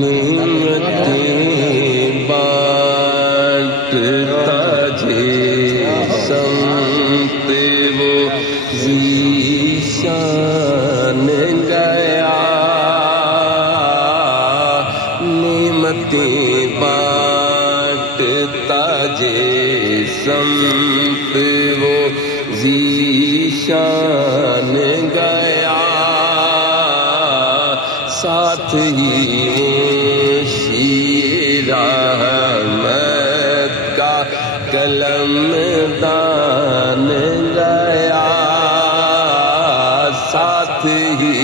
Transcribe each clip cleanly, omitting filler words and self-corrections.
نعمتیں بانٹتا سمت وہ ذیشان گیا، نعمتیں بانٹتا سمت وہ ذیشان گیا، ساتھ ہی شیر احمد کا قلم دان گیا، ساتھ ہی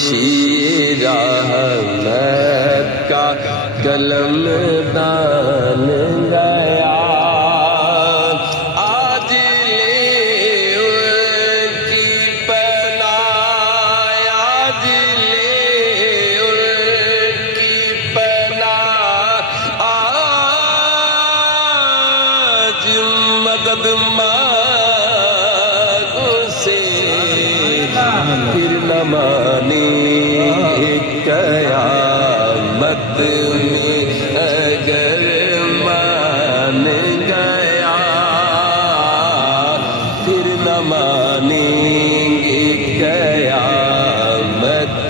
شیر احمد کا قلم دان گیا، آج لے ان کی پناہ، آج لے ان کی پناہ، آج مدد مانگ سے پھر نہ مانیں قیامت میں اگر مان گیا، پھر نہ مانیں گے قیامت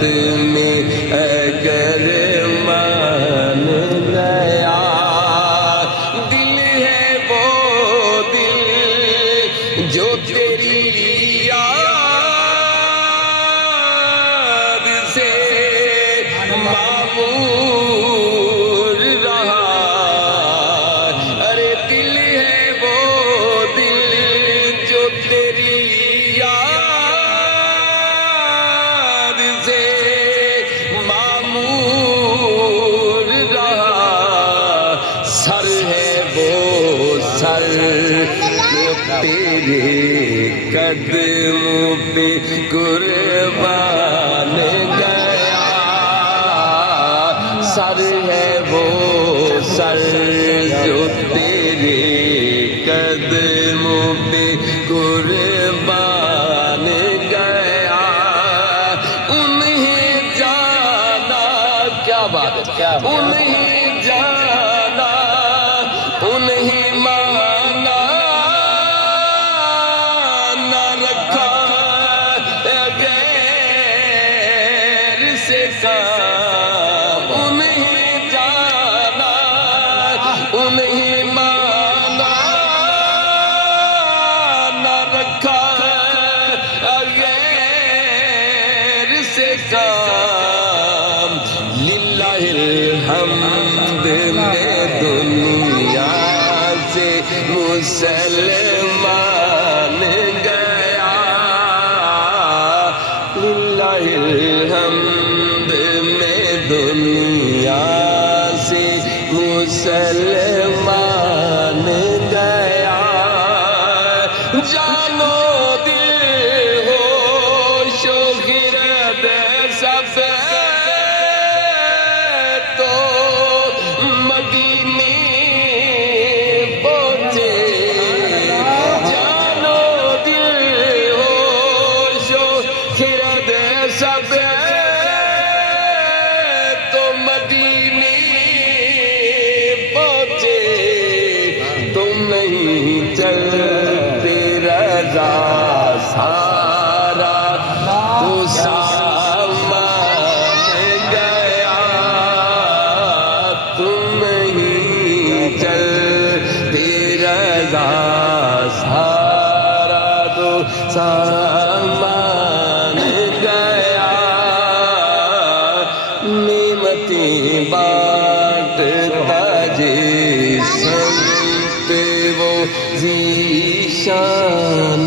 میں اگر مان گیا، دل ہے وہ دل جو تیری یاد سے معمور رہا، ارے دل ہے وہ دل جو تیری یاد سے معمور رہا، سر ہے وہ سر جو تیرے قدموں پہ قربان گیا، سر ہے وہ سر جو تیرے قدموں پہ قربان گیا، انہیں جانا، کیا بات ہے، انہیں جانا، انہیں مانا، نہ رکھا غیر سے کام، انہیں جانا، انہیں مانا، نہ رکھا غیر سے کام، للہ الحمد میں دنیا سے مسلمان گیا، للہ الحمد میں دنیا سے مسلمان گیا، جانو دل ہوش و خرد سب تو مدینے پہنچے، جانو دل ہوش و خرد سب تو مدینے پہنچے، تم نہیں چلتے رضا سارا تو سامان گیا، تم نہیں چلتے رضا سارا تو سامان گیا، نعمتیں بانٹتا سمت وہ ذیشان